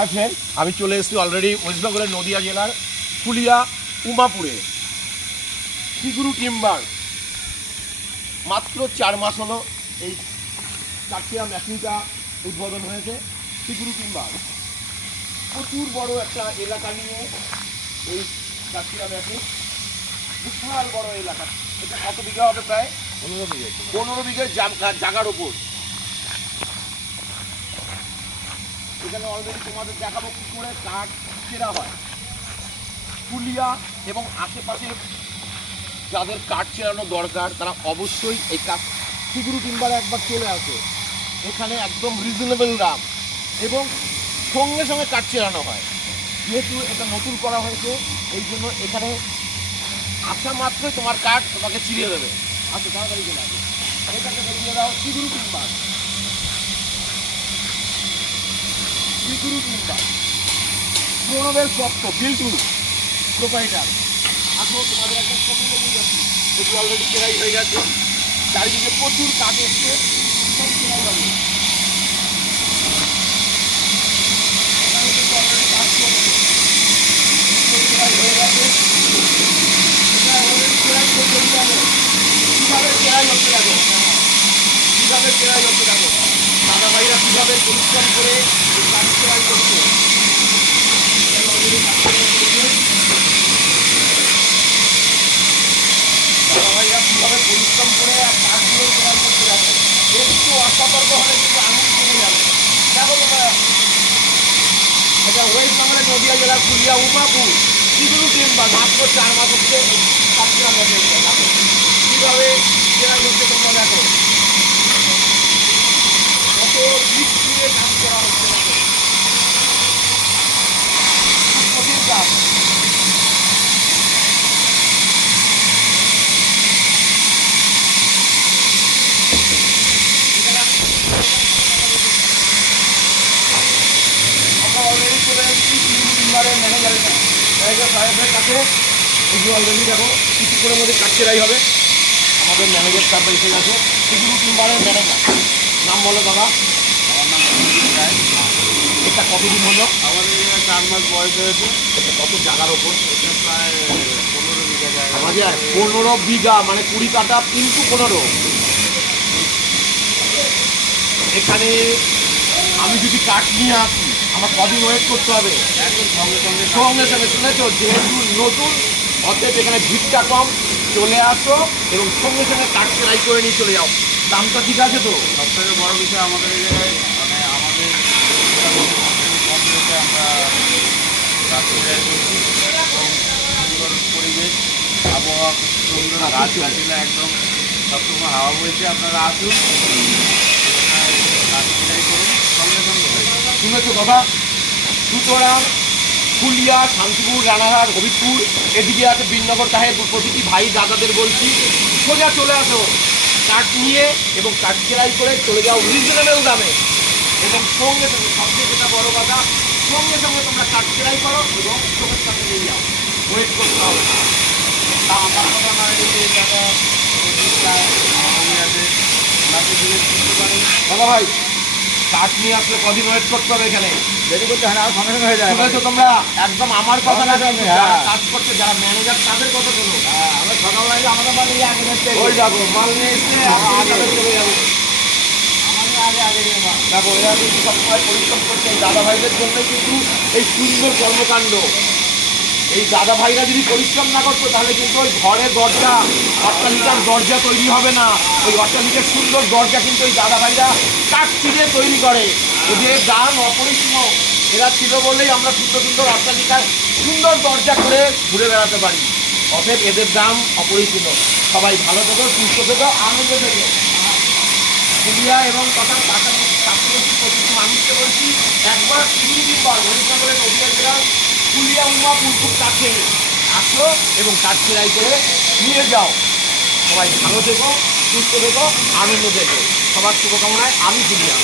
Hi friend, আমি চলে এসেছি অলরেডি ওয়েস্ট বেঙ্গলের নদিয়া জেলার ফুলিয়া উমাপুরে। সিগুরু টিম্বার মাত্র 4 মাস হলো এই কাঠচিরা মেশিনটা উদ্বোধন হয়েছে। সিগুরু টিম্বার প্রচুর বড় একটা এলাকা নিয়ে এই কাঠচিরা মেশিন, বিশাল বড় এলাকা। এটা কত বিঘা হবে? প্রায় 15 বিঘের জায়গার ওপর। এখানে অলরেডি তোমাদের দেখাবো কী করে কাঠ চেরা হয়। ফুলিয়া এবং আশেপাশে যাদের কাঠ চেরানো দরকার তারা অবশ্যই এই কাঠ সিগুরু টিম্বারে একবার চলে আসে। এখানে একদম রিজনেবল দাম এবং সঙ্গে সঙ্গে কাঠ চেরানো হয়। যেহেতু এটা নতুন করা হয়েছে এই জন্য এখানে আসা মাত্রই তোমার কাঠ তোমাকে চিরিয়ে দেবে। আচ্ছা, তাড়াতাড়ি চলে আসবে। এখানে বেরিয়ে দাও সিগুরু টিম্বার। সিগুরু টিম্বার প্রণবের সত্য বিল্টু প্রোপাইটার। আসো তোমাদের একটা ছবি নিয়ে যাচ্ছি। একটু অলরেডি চেরাই হয়ে গেছে, চারিদিকে প্রচুর কাঠ এসছে, সব চেরাই হবে। এখানে কিন্তু অলরেডি কাজ চলছে, চেরাই হয়ে গেছে। এটা অলরেডি চেরাই করতে যাবে। কীভাবে চেরাই হচ্ছে দেখো, কীভাবে চেরাই হচ্ছে দেখো। দাদা ভাইরা কীভাবে পরিশ্রম করে এই কাঠ চেরাই করছে। দাদাভাইরা কীভাবে পরিশ্রম করে কাঠগুলো চেরাই করতে যাবে। একটু অসতর্ক হলে কিন্তু আঙুল কেটে যাবে। দেখো তোমরা, এটা ওয়েস্ট বেঙ্গলের নদিয়া জেলার ফুলিয়া উমাপুর সিগুরু টিম্বার মাত্র 4 মাস হচ্ছে কাঠচিরা মেশিন। দেখো কীভাবে চেরাই হচ্ছে, তোমরা দেখো কত রিস্ক দিয়ে কাজ করা হচ্ছে। দেখো কঠিন কাজ। অলরেডি চলে এসেছি সিগুরু টিম্বারের ম্যানেজার সাহেবের কাছে। এগুলো অলরেডি দেখো কিছু করে মধ্যে কাঠ চেরাই হবে। আমাদের ম্যানেজার সাহেব এসে গেছে, সিগুরু টিম্বারের ম্যানেজার। নাম বলো দাদা। আমার নাম সঞ্জীব রায়। এটা কতদিন হলো? আমাদের এখানে 4 মাস বয়স হয়েছে। এটা কত জায়গার ওপর? এটা প্রায় 15 বিঘা জায়গা। আমাদের 15 বিঘা মানে 20 কাঠা কিন্তু 15। এখানে আমি যদি কাঠ নিয়ে আসি আমার কদিন ওয়েট করতে হবে? একদম সঙ্গে সঙ্গে সঙ্গে সঙ্গে শুনেছো, যেহেতু নতুন অতএব এখানে ভিড়টা কম। চলে আসো এবং সঙ্গে সঙ্গে কাঠ চেরাই করে নিয়ে চলে যাও। দামটা ঠিক আছে তো? সবথেকে বড় বিষয় আমাদের এই জায়গায় মানে আমাদের কম রেটে আমরা কাজ তৈরি করছি এবং সুন্দর পরিবেশ, আবহাওয়া খুব সুন্দর, গাছগাছালি একদম সবসময় হাওয়া বইছে। আপনারা আসুন, কাজ তৈরি করুন, সঙ্গে সঙ্গে হয়ে যাবে। শুনেছো দাদা? সুতরাং ফুলিয়া, শান্তিপুর, রানাঘাট, হবিবপুর, এদিকে আছে বিননগর সাহেব। প্রতিটি ভাই দাদাদের বলছি সোজা চলে আসো কাঠ নিয়ে এবং কাঠ চেরাই করে চলে যাও রিজনেবল দামে। এবং সঙ্গে সঙ্গে সবচেয়ে যেটা বড় কথা, সঙ্গে সঙ্গে তোমরা কাঠ চেরাই করো এবং চোখের সামনে নিয়ে যাও, ওয়েট করতে হবে না। আমার কথা না, এই যে যারা আছে ওনাকে জিজ্ঞেস করতে পারেন। দাদা ভাই, কাঠ নিয়ে আসলে কদিন ওয়েট করতে হবে এখানে? দেরি করতে হয় না, আর সঙ্গে সঙ্গে হয়ে যায়। শুনেছো তোমরা? একদম আমার কথা না, সঙ্গে, যারা হ্যাঁ। কাজ করছে, যারা ম্যানেজার তাদের কথা শোনো। হ্যাঁ, আমরা সকালবেলায় আমাদের বাড়ি আগে দেখতে ওই যাবো মাল নিয়ে এসে আগে চলে যাবো। আমাদের আগে নিয়ে মা। দেখো এরা কিন্তু সবসময় পরিশ্রম করছে। এই দাদা ভাইদের জন্যই কিন্তু এই সুন্দর কর্মকাণ্ড। এই দাদা ভাইরা যদি পরিশ্রম না করতো তাহলে কিন্তু ওই ঘরের দরজা, অট্টালিকার দরজা তৈরি হবে না। ওই অট্টালিকার সুন্দর দরজা কিন্তু ওই দাদা ভাইরা কাঠ চিরে তৈরি করে। এদের দাম অপরিসীম। এরা ছিল বলেই আমরা সুন্দর সুন্দর অট্টালিকার সুন্দর দরজা করে ঘুরে বেড়াতে পারি। অতএব এদের দাম অপরিসীম। সবাই ভালো থেকো, সুস্থ থেকো, আনন্দ থেকো। পুরুলিয়া এবং তথা পাশাপাশি প্রতিটি মানুষকে বলছি একবার সিগুরু টিম্বার ওয়েস্ট বেঙ্গলের নদিয়া জেলার ফুলিয়া উমাপুর খুব কাছে আসো এবং কাঠ চেরাই করে নিয়ে যাও। সবাই ভালো থেকো, সুস্থ থেকো, আনন্দ থেকো। সবার শুভকামনায় আমি ফুলিয়া।